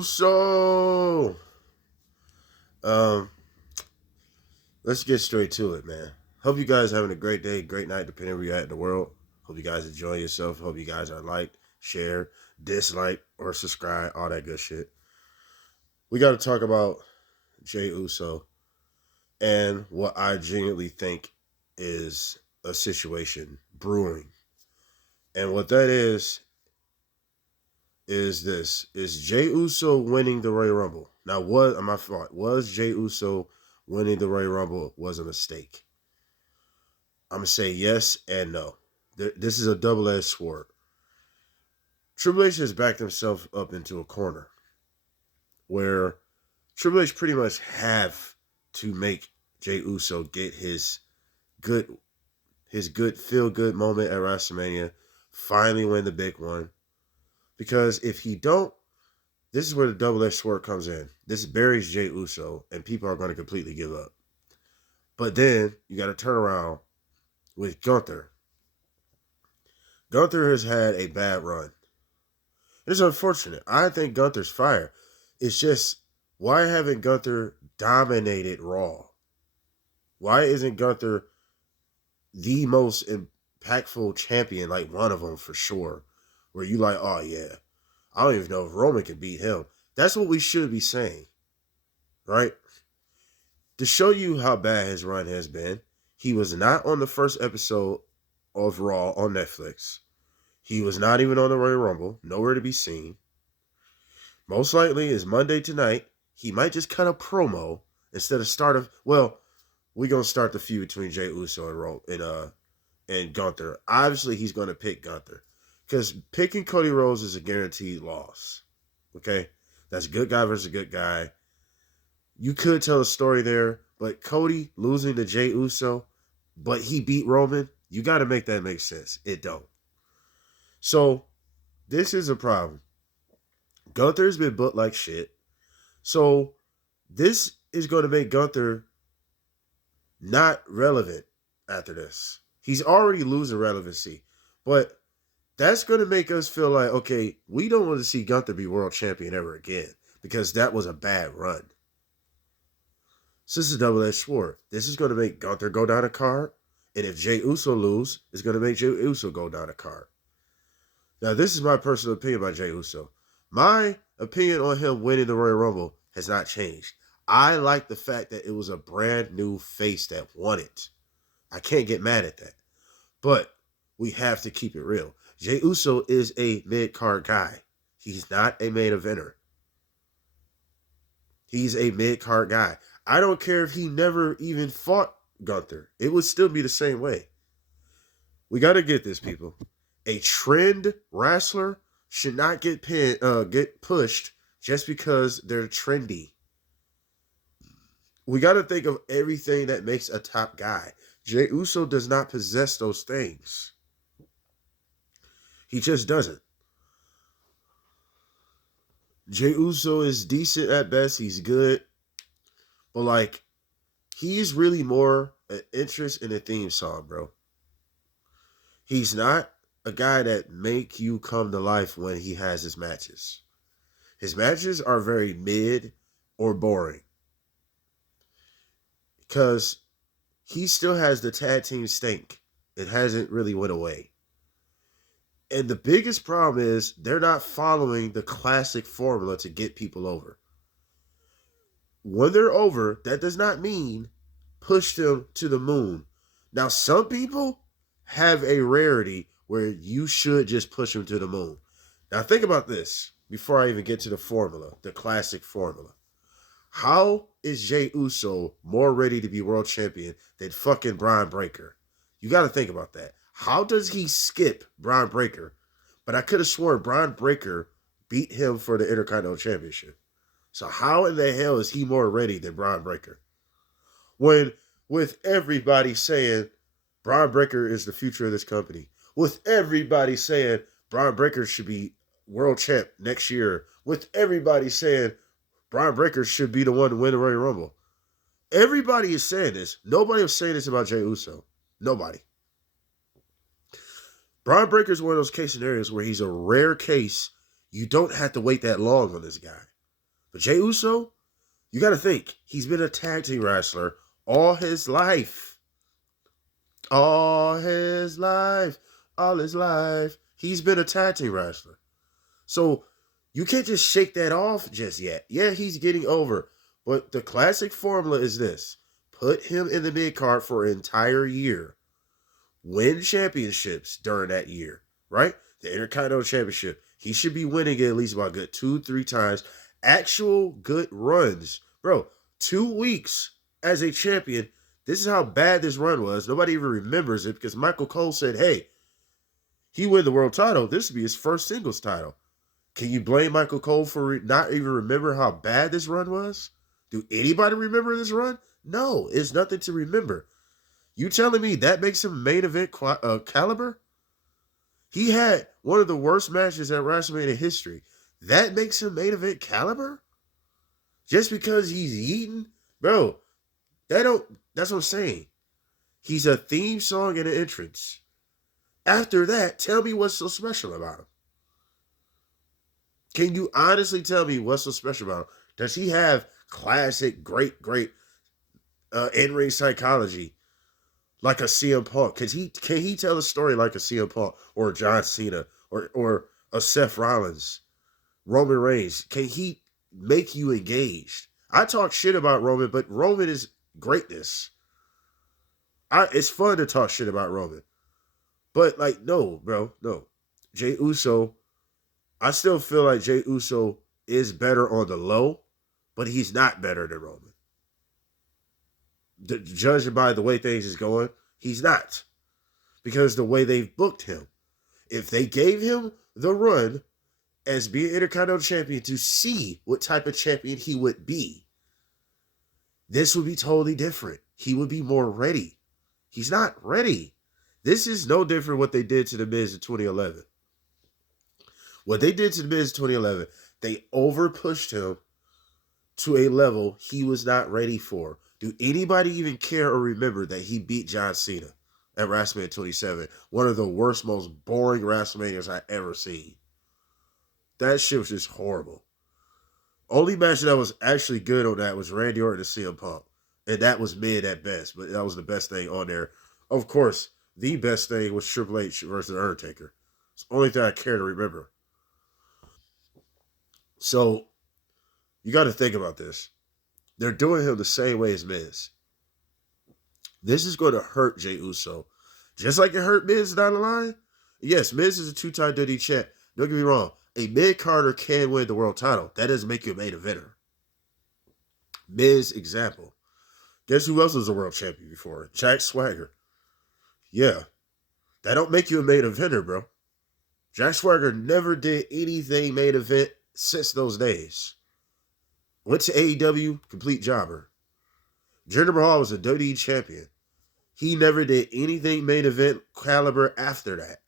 Uso. Um, let's get straight to it, man. Hope you guys having a great day, great night, depending where you're at in the world. Hope you guys enjoy yourself. Hope you guys are liked, share, dislike, or subscribe, all that good shit. We got to talk about Jey Uso and what I genuinely think is a situation brewing. And what that is this. Is Jey Uso winning the Royal Rumble? Now, my fault? Was Jey Uso winning the Royal Rumble was a mistake? I'm going to say yes and no. This is a double-edged sword. Triple H has backed himself up into a corner where Triple H pretty much have to make Jey Uso get his good feel-good moment at WrestleMania, finally win the big one. Because if he don't, this is where the double-edged sword comes in. This buries Jey Uso, and people are going to completely give up. But then you got to turn around with Gunther. Gunther has had a bad run. It's unfortunate. I think Gunther's fire. It's just, why haven't Gunther dominated Raw? Why isn't Gunther the most impactful champion, like one of them for sure, where you like, oh yeah, I don't even know if Roman can beat him. That's what we should be saying, right? To show you how bad his run has been, he was not on the first episode of Raw on Netflix. He was not even on the Royal Rumble, nowhere to be seen. Most likely is Monday tonight. He might just cut a promo instead of we're going to start the feud between Jey Uso and Gunther. Obviously, he's going to pick Gunther. Because picking Cody Rhodes is a guaranteed loss. Okay? That's good guy versus good guy. You could tell a story there, but Cody losing to Jey Uso, but he beat Roman, you got to make that make sense. It don't. So, this is a problem. Gunther's been booked like shit. So, this is going to make Gunther not relevant after this. He's already losing relevancy. But that's going to make us feel like, okay, we don't want to see Gunther be world champion ever again because that was a bad run. So this is a double-edged sword. This is going to make Gunther go down a card. And if Jey Uso lose, it's going to make Jey Uso go down a card. Now, this is my personal opinion about Jey Uso. My opinion on him winning the Royal Rumble has not changed. I like the fact that it was a brand new face that won it. I can't get mad at that. But we have to keep it real. Jey Uso is a mid-card guy. He's not a main eventer. He's a mid-card guy. I don't care if he never even fought Gunther. It would still be the same way. We got to get this, people. A trend wrestler should not get pushed just because they're trendy. We got to think of everything that makes a top guy. Jey Uso does not possess those things. He just doesn't. Jey Uso is decent at best. He's good. But, he's really more an interest in a theme song, bro. He's not a guy that make you come to life when he has his matches. His matches are very mid or boring. Because he still has the tag team stink. It hasn't really went away. And the biggest problem is they're not following the classic formula to get people over. When they're over, that does not mean push them to the moon. Now, some people have a rarity where you should just push them to the moon. Now, think about this before I even get to the formula, the classic formula. How is Jey Uso more ready to be world champion than fucking Bron Breakker? You got to think about that. How does he skip Bron Breakker? But I could have sworn Bron Breakker beat him for the Intercontinental Championship. So how in the hell is he more ready than Bron Breakker? When, with everybody saying Bron Breakker is the future of this company, with everybody saying Bron Breakker should be world champ next year, with everybody saying Bron Breakker should be the one to win the Royal Rumble. Everybody is saying this. Nobody was saying this about Jey Uso. Nobody. Bron Breakker is one of those case scenarios where he's a rare case. You don't have to wait that long on this guy. But Jey Uso, you got to think, he's been a tag team wrestler all his life. All his life. All his life. He's been a tag team wrestler. So you can't just shake that off just yet. Yeah, he's getting over. But the classic formula is this. Put him in the mid card for an entire year. Win championships during that year, right? The Intercontinental Championship. He should be winning it at least about good 2-3 times. Actual good runs. Bro, 2 weeks as a champion. This is how bad this run was. Nobody even remembers it because Michael Cole said, hey, he win the world title. This would be his first singles title. Can you blame Michael Cole for not even remember how bad this run was? Do anybody remember this run? No, it's nothing to remember. You telling me that makes him main event caliber? He had one of the worst matches at WrestleMania history. That makes him main event caliber? Just because he's eating? Bro, that's what I'm saying. He's a theme song and an entrance. After that, tell me what's so special about him. Can you honestly tell me what's so special about him? Does he have classic, great in-ring psychology like a CM Punk? Can he tell a story like a CM Punk or a John Cena or a Seth Rollins, Roman Reigns? Can he make you engaged? I talk shit about Roman, but Roman is greatness. It's fun to talk shit about Roman. But no, bro, no. Jey Uso, I still feel like Jey Uso is better on the low, but he's not better than Roman. Judging by the way things is going, he's not. Because the way they've booked him. If they gave him the run as being Intercontinental Champion to see what type of champion he would be, this would be totally different. He would be more ready. He's not ready. This is no different what they did to The Miz in 2011. What they did to The Miz in 2011, they over-pushed him to a level he was not ready for. Do anybody even care or remember that he beat John Cena at WrestleMania 27? One of the worst, most boring WrestleManias I ever seen. That shit was just horrible. Only match that was actually good on that was Randy Orton and CM Punk. And that was mid at best, but that was the best thing on there. Of course, the best thing was Triple H versus The Undertaker. It's the only thing I care to remember. So, you got to think about this. They're doing him the same way as Miz. This is going to hurt Jey Uso. Just like it hurt Miz down the line. Yes, Miz is a 2-time WWE champ. Don't get me wrong. A mid-carder can win the world title. That doesn't make you a main eventer. Miz example. Guess who else was a world champion before? Jack Swagger. Yeah. That don't make you a main eventer, bro. Jack Swagger never did anything main event since those days. Went to AEW, complete jobber. Jinder Mahal was a WWE champion. He never did anything main event caliber after that.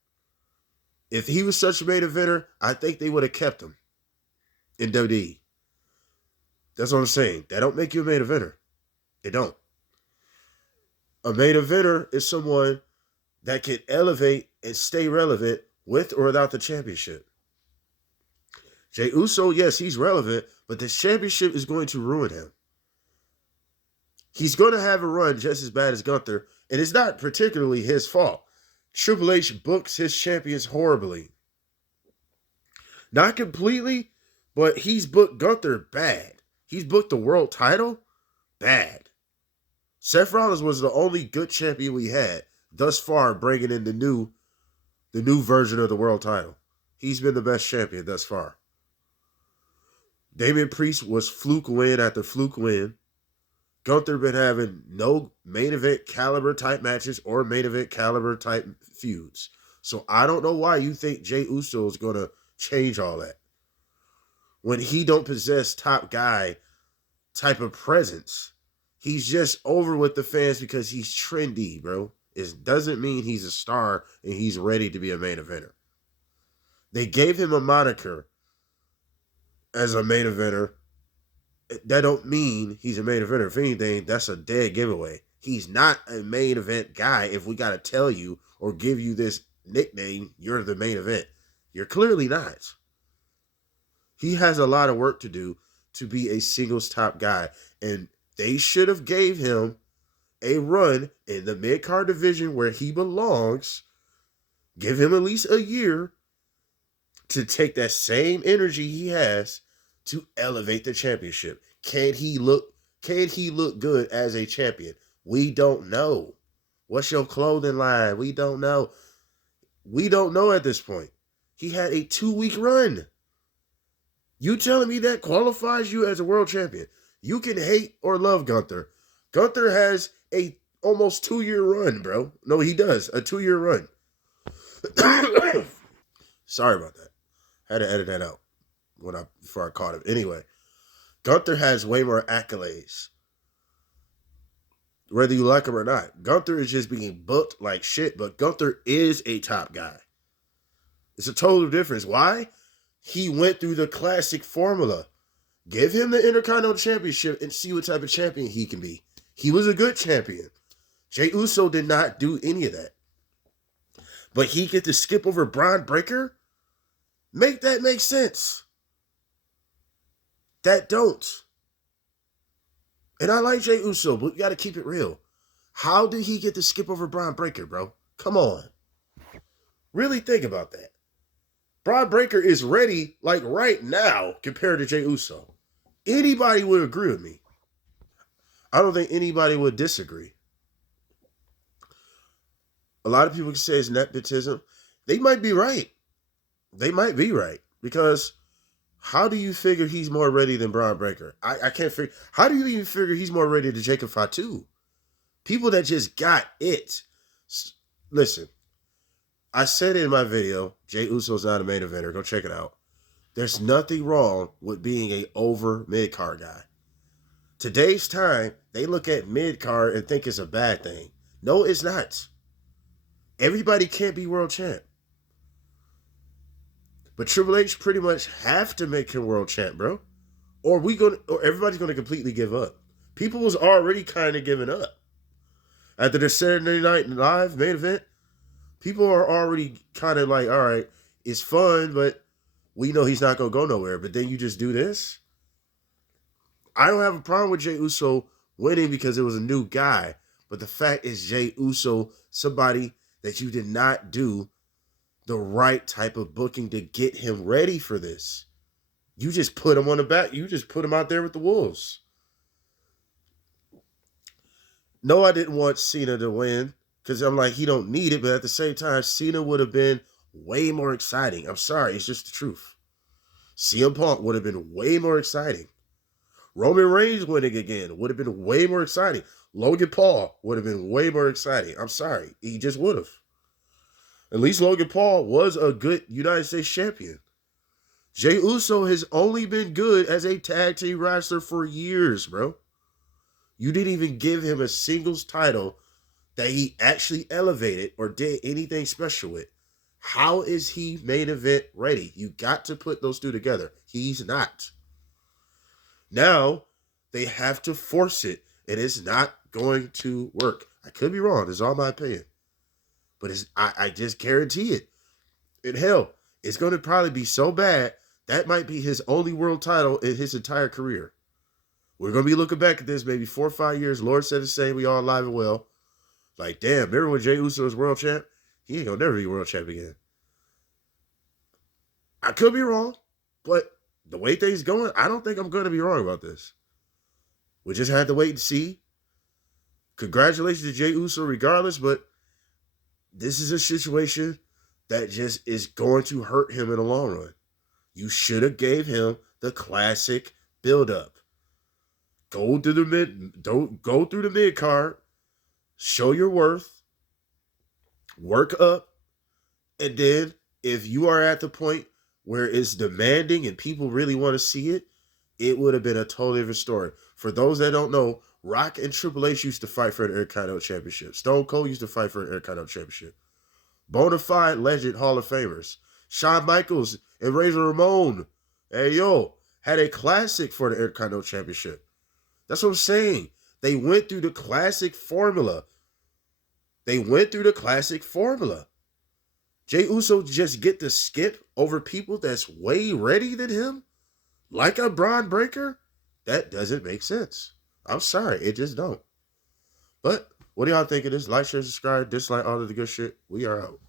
If he was such a main eventer, I think they would have kept him in WWE. That's what I'm saying. That don't make you a main eventer. It don't. A main eventer is someone that can elevate and stay relevant with or without the championship. Jey Uso, yes, he's relevant, but the championship is going to ruin him. He's going to have a run just as bad as Gunther, and it's not particularly his fault. Triple H books his champions horribly. Not completely, but he's booked Gunther bad. He's booked the world title bad. Seth Rollins was the only good champion we had thus far, bringing in the new version of the world title. He's been the best champion thus far. Damian Priest was fluke win after fluke win. Gunther been having no main event caliber type matches or main event caliber type feuds. So I don't know why you think Jey Uso is going to change all that. When he don't possess top guy type of presence. He's just over with the fans because he's trendy, bro. It doesn't mean he's a star and he's ready to be a main eventer. They gave him a moniker as a main eventer. That don't mean he's a main eventer. If anything, that's a dead giveaway. He's not a main event guy if we got to tell you or give you this nickname, you're the main event. You're clearly not. He has a lot of work to do. to be a singles top guy. And they should have gave him a run in the mid-card division where he belongs. Give him at least a year to take that same energy he has to elevate the championship. Can he look good as a champion? We don't know. What's your clothing line? We don't know. We don't know at this point. He had a 2-week run. You telling me that qualifies you as a world champion? You can hate or love Gunther. Gunther has a almost 2-year run, bro. No, he does. A 2-year run. Sorry about that. Had to edit that out before I caught him. Anyway, Gunther has way more accolades. Whether you like him or not. Gunther is just being booked like shit, but Gunther is a top guy. It's a total difference. Why? He went through the classic formula. Give him the Intercontinental Championship and see what type of champion he can be. He was a good champion. Jey Uso did not do any of that. But he get to skip over Bron Breakker? Make that make sense. That don't. And I like Jey Uso, but we got to keep it real. How did he get to skip over Bron Breakker, bro? Come on. Really think about that. Bron Breakker is ready, like right now, compared to Jey Uso. Anybody would agree with me. I don't think anybody would disagree. A lot of people can say it's nepotism. They might be right. They might be right. Because how do you figure he's more ready than Bron Breakker? I can't figure. How do you even figure he's more ready than Jacob Fatu? People that just got it. Listen, I said in my video, Jey Uso's not a main eventer. Go check it out. There's nothing wrong with being a over mid-card guy. Today's time, they look at mid-card and think it's a bad thing. No, it's not. Everybody can't be world champ. But Triple H pretty much have to make him world champ, bro. Or everybody's gonna completely give up. People was already kind of giving up. After the Saturday Night Live main event, people are already kind of like, all right, it's fun, but we know he's not gonna go nowhere. But then you just do this. I don't have a problem with Jey Uso winning because it was a new guy. But the fact is Jey Uso, somebody that you did not do the right type of booking to get him ready for this. You just put him on the back. You just put him out there with the Wolves. No, I didn't want Cena to win because I'm like, he don't need it. But at the same time, Cena would have been way more exciting. I'm sorry. It's just the truth. CM Punk would have been way more exciting. Roman Reigns winning again would have been way more exciting. Logan Paul would have been way more exciting. I'm sorry. He just would have. At least Logan Paul was a good United States champion. Jey Uso has only been good as a tag team wrestler for years, bro. You didn't even give him a singles title that he actually elevated or did anything special with. How is he main event ready? You got to put those two together. He's not. Now, they have to force it, and it's not going to work. I could be wrong. It's all my opinion. But I just guarantee it. And hell, it's going to probably be so bad, that might be his only world title in his entire career. We're going to be looking back at this maybe 4 or 5 years. Lord said the same. We all alive and well. Like, damn, remember when Jey Uso was world champ? He ain't going to never be world champ again. I could be wrong, but the way things going, I don't think I'm going to be wrong about this. We just have to wait and see. Congratulations to Jey Uso regardless, but this is a situation that just is going to hurt him in the long run. You should have gave him the classic build-up. Go through the mid card, show your worth, work up, and then if you are at the point where it's demanding and people really want to see it, it would have been a totally different story. For those that don't know, Rock and Triple H used to fight for the Intercontinental Championship. Stone Cold used to fight for the Intercontinental Championship. Bonafide legend Hall of Famers. Shawn Michaels and Razor Ramon, had a classic for the Intercontinental Championship. That's what I'm saying. They went through the classic formula. Jey Uso just get to skip over people that's way ready than him? Like a Bron Breakker? That doesn't make sense. I'm sorry, it just don't. But what do y'all think of this? Like, share, subscribe, dislike all of the good shit. We are out.